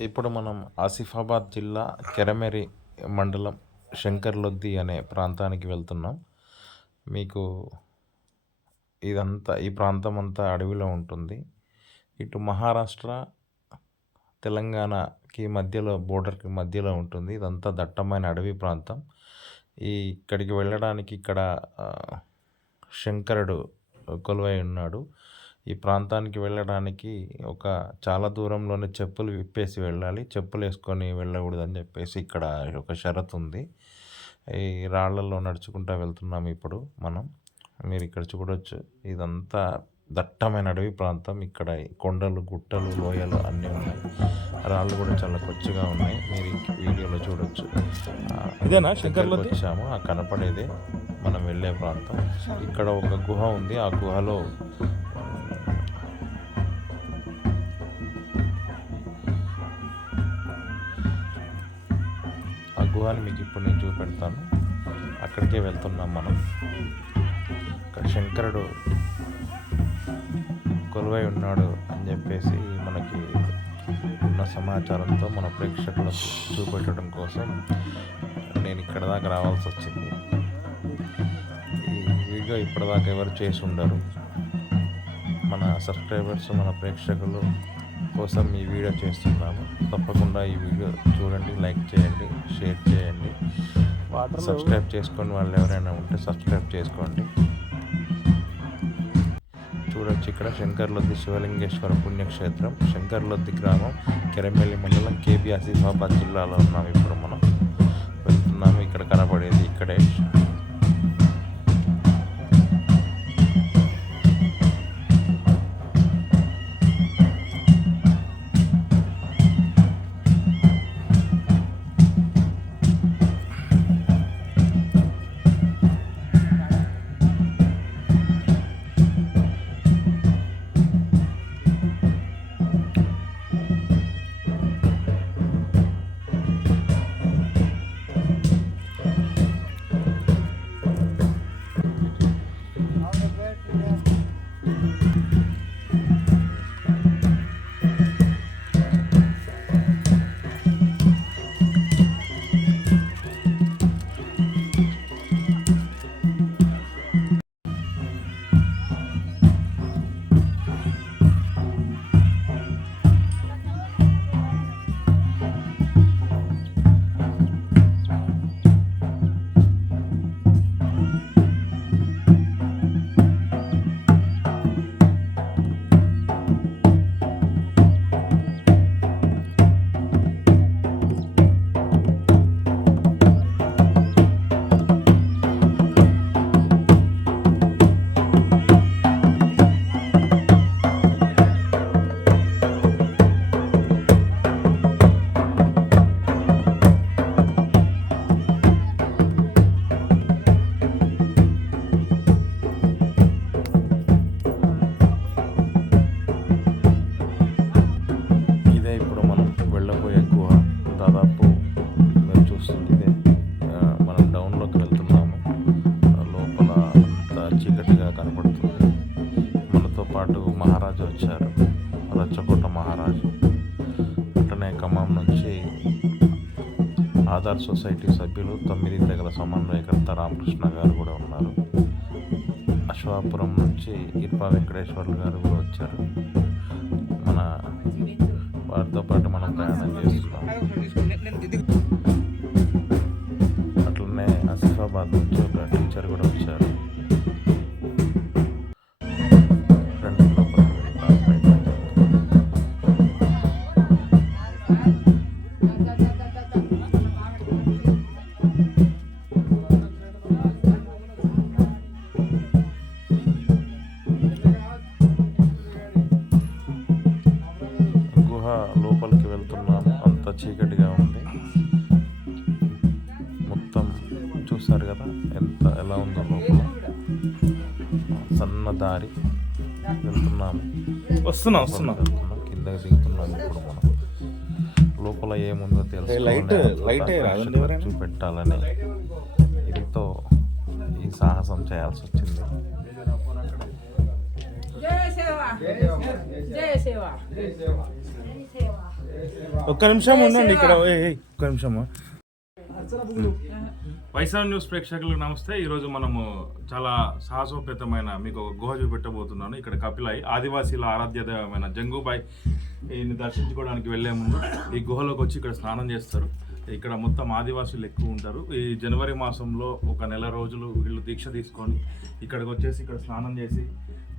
ఇప్పుడు మనం ఆసిఫాబాద్ జిల్లా కెరమెరి మండలం శంకర్లొద్ది అనే ప్రాంతానికి వెళ్తున్నాం. మీకు ఇదంతా ఈ ప్రాంతం అంతా అడవిలో ఉంటుంది. ఇటు మహారాష్ట్ర తెలంగాణకి మధ్యలో బోర్డర్కి మధ్యలో ఉంటుంది. ఇదంతా దట్టమైన అడవి ప్రాంతం. ఈ ఇక్కడికి వెళ్ళడానికి ఇక్కడ శంకరుడు కొలువై ఉన్నాడు. ఈ ప్రాంతానికి వెళ్ళడానికి ఒక చాలా దూరంలోనే చెప్పులు విప్పేసి వెళ్ళాలి. చెప్పులు వేసుకొని వెళ్ళకూడదని చెప్పేసి ఇక్కడ ఒక షరతు ఉంది. ఈ రాళ్ళల్లో నడుచుకుంటూ వెళ్తున్నాం ఇప్పుడు మనం. మీరు ఇక్కడ చూడొచ్చు. ఇదంతా దట్టమైన అడవి ప్రాంతం. ఇక్కడ కొండలు గుట్టలు లోయలు అన్నీ ఉన్నాయి. రాళ్ళు కూడా చాలా కొచ్చిగా ఉన్నాయి. మీరు వీడియోలో చూడొచ్చు. ఇదేనా శంకర్లొద్ది? వచ్చాము. ఆ కనపడేదే. మనం వెళ్ళే ప్రాంతం. ఇక్కడ ఒక గుహ ఉంది. ఆ గుహలో ఆ మీకు ఇప్పుడు నేను చూపెడతాను. అక్కడికే వెళ్తున్నాం మనం. ఇక్కడ శంకరుడు కొలువై ఉన్నాడు అని చెప్పేసి మనకి ఉన్న సమాచారంతో మన ప్రేక్షకులకు చూపెట్టడం కోసం నేను ఇక్కడ దాకా రావాల్సి వచ్చింది. ఈ వీడియో ఇప్పటిదాకా ఎవరు చేసి ఉండరు. మన సబ్స్క్రైబర్స్ మన ప్రేక్షకులు కోసం ఈ వీడియో చేస్తున్నాము. తప్పకుండా ఈ వీడియో చూడండి లైక్ చేయండి షేర్ చేయండి. సబ్స్క్రైబ్ చేసుకొని వాళ్ళు ఎవరైనా ఉంటే సబ్స్క్రైబ్ చేసుకోండి. చూడొచ్చు ఇక్కడ శంకర్లొద్ది శివలింగేశ్వర పుణ్యక్షేత్రం శంకర్లొద్ది గ్రామం కెరమెల్లి మండలం కేబీ ఆసిఫాబాద్ జిల్లాలో ఉన్నాం. ఇప్పుడు మనం వెళ్తున్నాము. ఇక్కడ కనపడేది ఇక్కడే. ఆధార్ సొసైటీ సభ్యులు తొమ్మిది తెగల సమన్వయకర్త రామకృష్ణ గారు కూడా ఉన్నారు. అశ్వాపురం నుంచి ఇర్పా వెంకటేశ్వర్లు గారు కూడా వచ్చారు. మన వారితో పాటు మనం ప్రయాణం చేస్తున్నాం. అట్లనే ఆసిఫాబాద్ నుంచి ఒక దారి వెళ్తున్నాము. వస్తున్నా వస్తున్నా. వెళ్తున్నాం. కిందకి దిగుతున్నాం ఇప్పుడు మనం. లోపల ఏముందో తెలుసు? చూపెట్టాలని ఎంతో ఈ సాహసం చేయాల్సి వచ్చింది. ఒక్క నిమిషం ఉండండి ఇక్కడ. ఒక్క నిమిషము వైశాల్ న్యూస్ ప్రేక్షకులకు నమస్తే. ఈరోజు మనము చాలా సాహసోపేతమైన మీకు ఒక గుహ చూపెట్టబోతున్నాను. ఇక్కడ కపిలాయి ఆదివాసీల ఆరాధ్యదైవమైన జంగుబాయ్ ఈయన్ని దర్శించుకోవడానికి వెళ్ళే ముందు ఈ గుహలోకి వచ్చి ఇక్కడ స్నానం చేస్తారు. ఇక్కడ మొత్తం ఆదివాసులు ఎక్కువ ఉంటారు. ఈ జనవరి మాసంలో ఒక నెల రోజులు వీళ్ళు దీక్ష తీసుకొని ఇక్కడికి వచ్చేసి ఇక్కడ స్నానం చేసి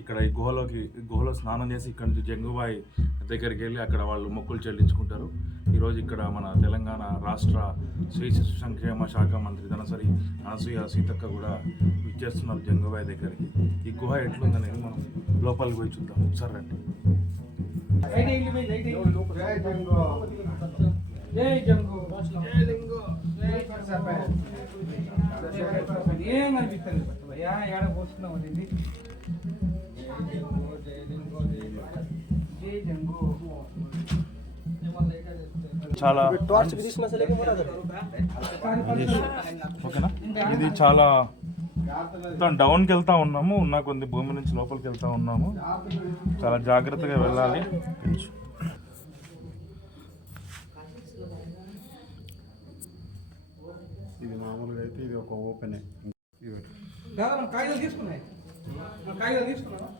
ఇక్కడ ఈ గుహలోకి గుహలో స్నానం చేసి ఇక్కడ నుంచి జంగుబాయి దగ్గరికి వెళ్ళి అక్కడ వాళ్ళు మొక్కులు చెల్లించుకుంటారు. ఈరోజు ఇక్కడ మన తెలంగాణ రాష్ట్ర శ్రీ శిశు సంక్షేమ శాఖ మంత్రి ధనసరి అనసూయ సీతక్క కూడా విచ్చేస్తున్నారు జంగుబాయి దగ్గరికి. ఈ గుహ ఎట్లుందనేది మనం లోపలికి పోయి చూద్దాం. సరే రండి. ఏం అనిపిస్తుంది ఏడ పోసుకున్నాం చాలా ఓకేనా? ఇది చాలా మొత్తం డౌన్కి వెళ్తా ఉన్నాము. ఉన్న కొద్ది భూమి నుంచి లోపలికి వెళ్తా ఉన్నాము. చాలా జాగ్రత్తగా వెళ్ళాలి. ఇది మామూలుగా అయితే ఇది ఒక ఓపెన్ కాగితాలు తీసుకున్నాయి. మనం కాగితాలు తీసుకున్నావా? కాగితాలు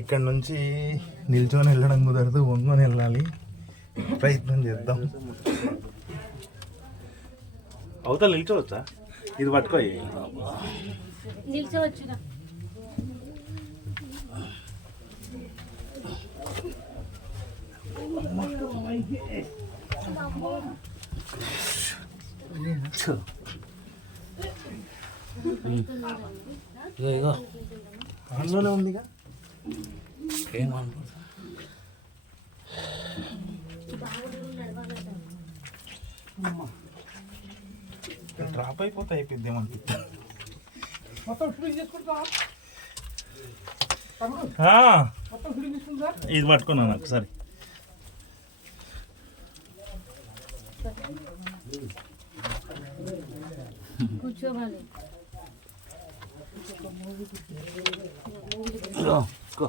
ఇక్కడ నుంచి నిల్చొని వెళ్ళడం కుదరదు వంగుని వెళ్ళాలి. ప్రయత్నం చేద్దాం. అవతల నిల్చోవచ్చా? ఇది పట్టుకో నిల్చోవచ్చున అందులోనే ఉందిగా? డ్రాప్ అయిపోతే అయిపోద్ది ఏమనిపిస్తుంది ఇది పట్టుకున్నాను ఒకసారి కూర్చోవాలి. इसको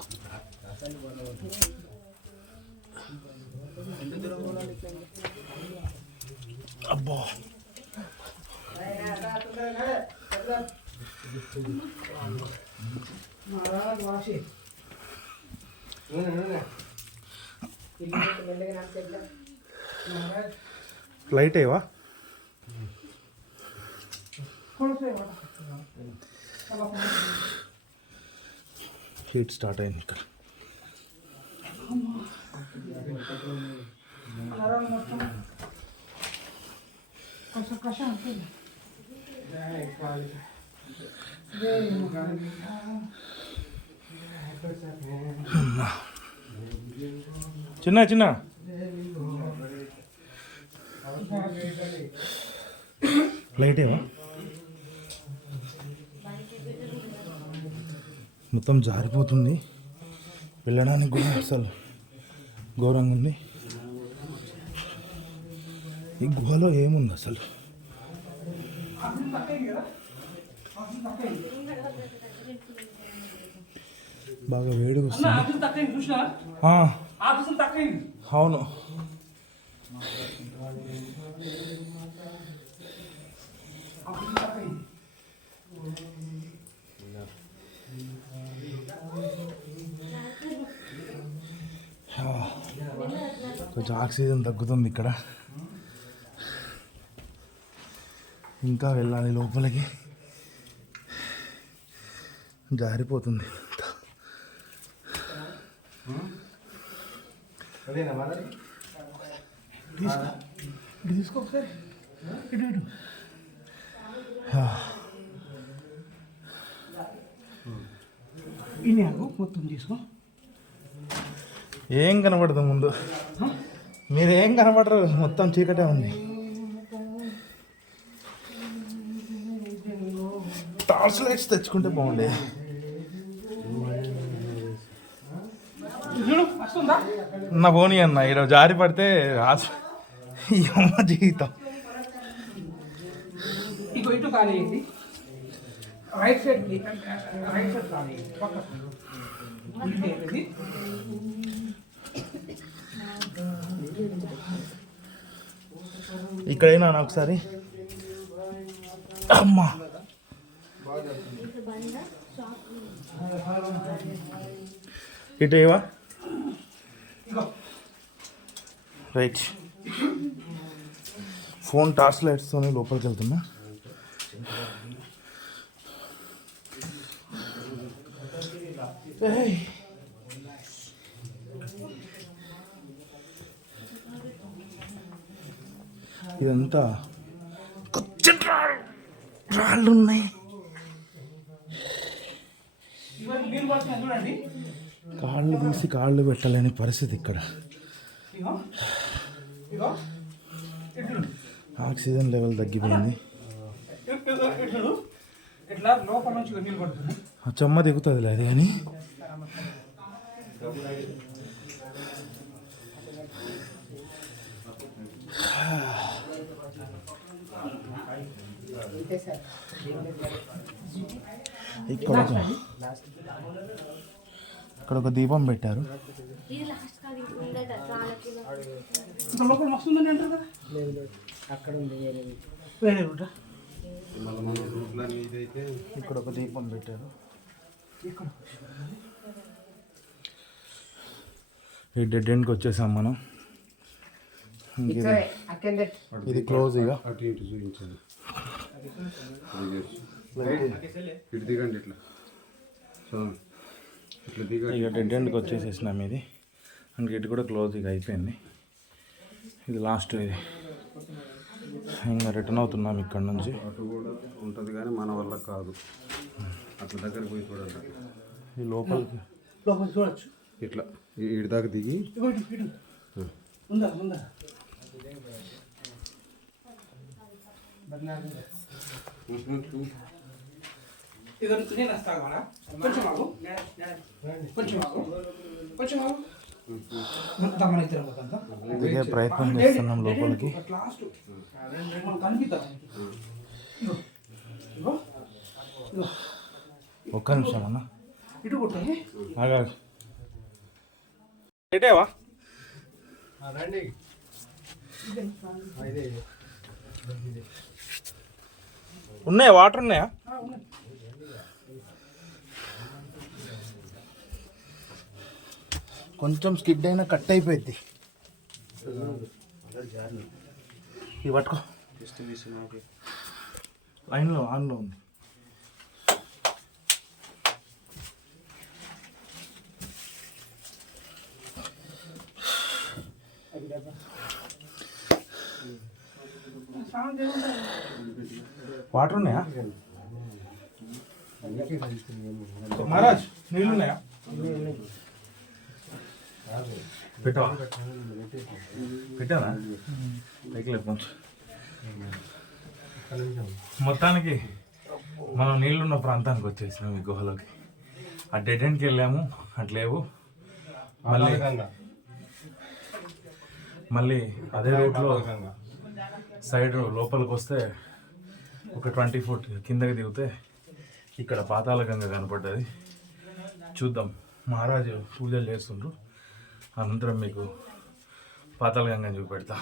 अब्बो ಲೈಟ್ ಇವಾ? ಕೊಡ್ತೇವೆ హీట్ స్టార్ట్ అయింది ఇక్కడ. చిన్న చిన్న. లైట్ ఏవా? మొత్తం జారిపోతుంది. వెళ్ళడానికి కూడా అసలు ఘోరంగా ఉంది. ఈ గుహలో ఏముంది అసలు? బాగా వేడిగా వస్తుంది. ఆఫీస్ తక్కువ చూసినా ఆ, ఆఫీస్ తక్కువ అవును ఆ, కొంచెం ఆక్సిజన్ తగ్గుతుంది ఇక్కడ. ఇంకా వెళ్ళాలి లోపలికి. జారిపోతుంది. నాకు మొత్తం తీసుకో. ఏం కనబడదు ముందు. మీరేం కనబడరు మొత్తం చీకటే ఉంది. టార్చ్ లైట్స్ తెచ్చుకుంటే బాగుండే. నా పోనీ అన్న ఈరోజు జారి పడితే అమ్మ జీవితం. రైట్ సైడ్ రైట్ సైడ్ ఇక్కడైనా ఒకసారి. అమ్మా. ఇటు ఏవా? రైట్. ఫోన్ టార్చ్ లైట్స్తోనే లోపలికి వెళ్తున్నా. Hey. ఇదంతా కూర్చుని రాళ్ళు రాళ్ళు ఉన్నాయి కాళ్ళు తీసి కాళ్ళు పెట్టలేని పరిస్థితి ఇక్కడ. ఆక్సిజన్ లెవెల్ తగ్గిపోయింది. ఆ చెమ్మ దిగుతుంది అది కానీ. ఇక్కడ ఒక ఇక్కడ ఒక దీపం పెట్టారు. ఇక్కడ ఒక దీపం పెట్టారు. ఇక్కడ. ఈ డెడ్ ఎండ్కి వచ్చేసాం మనం. ఇది- ఇది క్లోజ్ ఇక. అటు ఇటు చూపించాను ఇటు దిగండి ఇట్లా సో ఇట్లా దిగండి ఇక డెడ్ ఎండ్కి వచ్చేసేసినాం ఇది అండ్ ఇటు కూడా క్లోజ్ ఇక అయిపోయింది. ఇది లాస్ట్ ఇది. ఇంకా రిటర్న్ అవుతున్నాం ఇక్కడ నుంచి. అటు కూడా ఉంటుంది కానీ మన వల్ల కాదు. అట్లా దగ్గరికి పోయి చూడండి. ఈ లోపలికి. లోపల చూడొచ్చు. ఇట్లా ఈడి దాకా దిగి. ఇటు ఇటు. ఉందా ఉందా ఇదో నేను వస్తాను కదా కొంచెం ఆగు. కొంచెం ఆగు. కొంచెం ఆగు. మన ఇద్దరం పోతాం. దిగే ప్రయత్నం చేస్తున్నాం లోపలికి. ఒక్క నిమిషం అన్న. ఇటు కొట్టే. ఆగా ఎటేవా ఉన్నాయా? వాటర్ ఉన్నాయా? కొంచెం స్కిడ్ అయినా కట్ అయిపోయింది ఇవి పట్టుకో. లైన్లో ఆన్లో ఉంది. వాటర్ ఉన్నాయా? మహారాజ్ నీళ్ళు ఉన్నాయా? పెట్టవా? మొత్తానికి మనం నీళ్ళున్న ప్రాంతానికి వచ్చేసినాం ఈ గుహలోకి. ఆ డెడ్ ఎండ్కి వెళ్ళాము అట్లేవు మళ్ళీ మళ్ళీ అదే రూట్లో సైడ్ లోపలికి వస్తే ఒక ట్వంటీ ఫుట్ కిందకి దిగితే ఇక్కడ పాతాల గంగ కనపడ్డది. చూద్దాం. మహారాజు పూజలు చేస్తుండ్రు. అనంతరం మీకు పాతాళ గంగని చూపెడతా.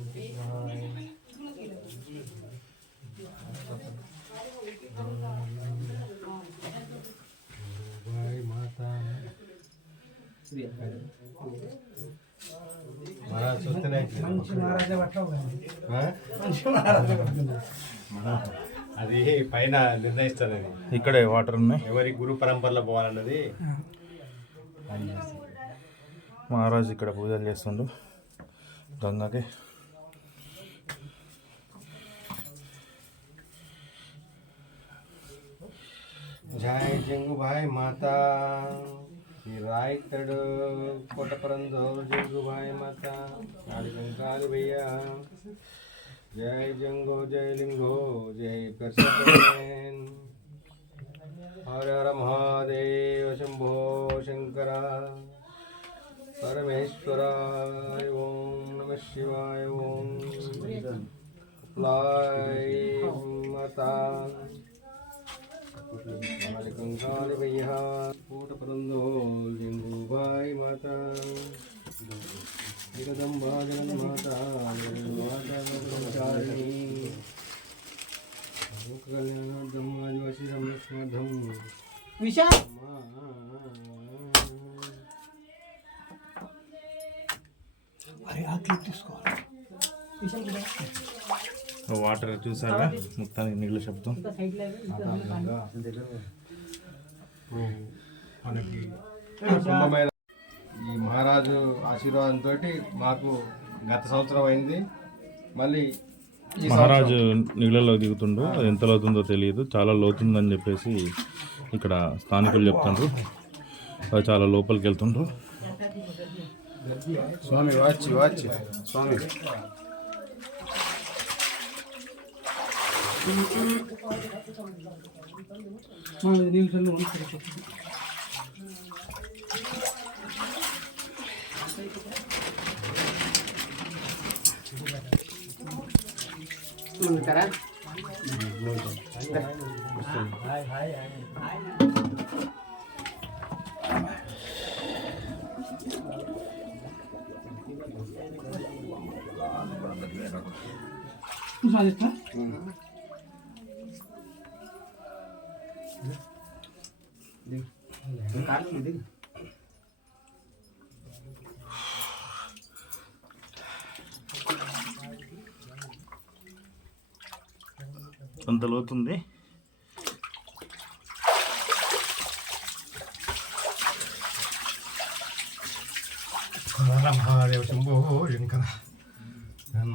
మంచి మహారాజా పట్ల మంచి మహారాజా పట్ల అది పైన నిర్ణయిస్తుంది అది ఇక్కడే వాటర్ ఉన్నాయి. ఎవరి గురు పరంపరలో పోవాలన్నది మహారాజు ఇక్కడ పూజలు చేస్తుండు. గంగకి జయ జోరు జంగుబాయ్ మాత. నాడి గంగాలు వెయ్య జై జంగో జై లింగో జై కర్షకేన్ హర హర మహాదేవ శంభో శంకర పరమేశ్వరాయ ఓం నమ శివాయ ఓం లాయ మాతా కంకాలి భయ్యా పూట कूटपदन्दो लिङ्गूबायि माता जगदम्बा जगन्माता जगन्मातारिणी लोककल्याणार्थं आदिवासिनं लक्ष्मार्थं विशाल? अरे आग लग उसको विशाल వాటర్ చూసారా? మొత్తానికి నీళ్ళ శబ్దం మనకి ఈ మహారాజు ఆశీర్వాదంతో మాకు గత సంవత్సరం అయింది. మళ్ళీ ఈ మహారాజు నీళ్ళలో దిగుతుండు. అది ఎంత లోతుందో తెలియదు. చాలా లోతుందని చెప్పేసి ఇక్కడ స్థానికులు చెప్తుండ్రు. అది చాలా లోపలికి వెళ్తుండ్రు. స్వామి వాచ్ వాచ్ స్వామి మన నిమిషంలో ఉంటుంది ఉంటారా సాధిస్తా అంత లోతుంది? హర మహాదేవ శంభో శంకర.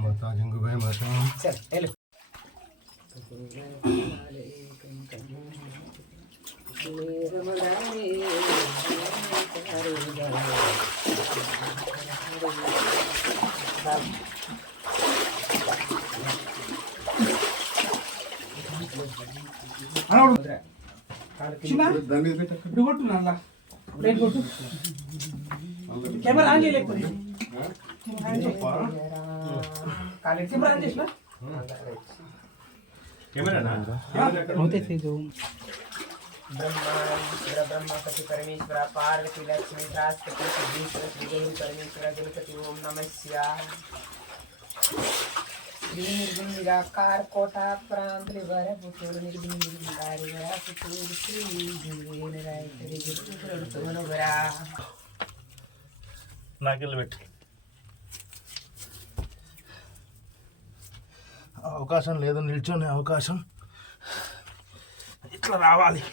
మాతా చిన్న ఇప్పుడు కొట్టు నల్ల లైట్ కొట్టు కెమెరా ఆన్ చేయలేకపోతే కెమెరా ఆన్ చేసిన అవుతే ఫీజు ब्रह्मा ब्रह्मा पति परमेश्वर पार्वती लक्ष्मी बृहस्पति सिद्धेश्वर श्री गुरु परमेश्वर गणपति ओम नमः शिवाय ಗಿಣಿಗಿಣಿಗ ಕಾರ್ಕೋಟ ಪ್ರಾಂತ್ರಿವರ ಪುತ್ತೂರು ನಿರ್ಗಿಣಿಗಿಣಿಗಾರಿವರ ಪುತ್ತೂರು ಶ್ರೀ ಗಿರಿರಾಯಕರಿಗೆ ಪುತ್ತೂರು ತಮನುವರ ನಾಗಿಲ್ ಬಿಟ್ಟು అవకాశం లేదు నిల్చొనే అవకాశం ఇట్లా రావాలి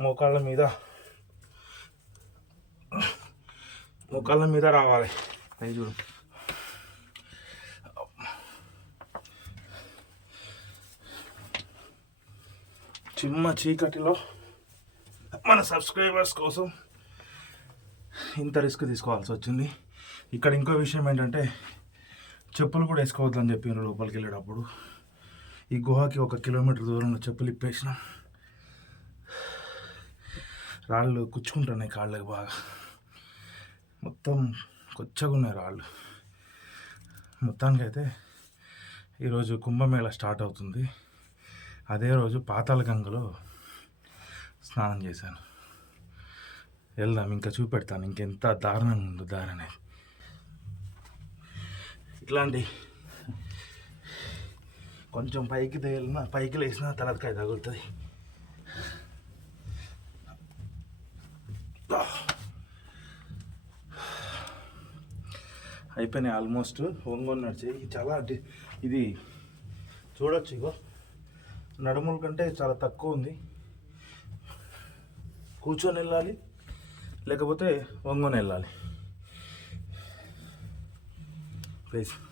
మోకాళ్ళ మీద మోకాళ్ళ మీద రావాలి అది చూడు చిమ్మ చీకటిలో మన సబ్స్క్రైబర్స్ కోసం ఇంత రిస్క్ తీసుకోవాల్సి వచ్చింది. ఇక్కడ ఇంకో విషయం ఏంటంటే చెప్పులు కూడా వేసుకోవద్దని చెప్పారు లోపలికి వెళ్ళేటప్పుడు ఈ గుహకి ఒక కిలోమీటర్ దూరంలో చెప్పులు ఇప్పేసినాం. రాళ్ళు కుచ్చుకుంటున్నాయి కాళ్ళకి బాగా. మొత్తం కొచ్చగా ఉన్నాయి రాళ్ళు. మొత్తానికైతే ఈరోజు కుంభమేళ స్టార్ట్ అవుతుంది. అదే రోజు పాతాళ గంగలో స్నానం చేశాను. వెళ్దాం ఇంకా చూపెడతాను. ఇంకెంత దారుణంగా ఉందో దారి అనేది. ఇట్లాంటి కొంచెం పైకి తగిలిన పైకి లేచిన తలకాయ తగులుతుంది. అయిపోయినాయి ఆల్మోస్ట్. ఒంగోలు నడిచి చాలా ఇది చూడొచ్చు ఇగో. నడుముల కంటే చాలా తక్కువ ఉంది. కూర్చొని వెళ్ళాలి లేకపోతే వంగొని వెళ్ళాలి. ప్లీజ్.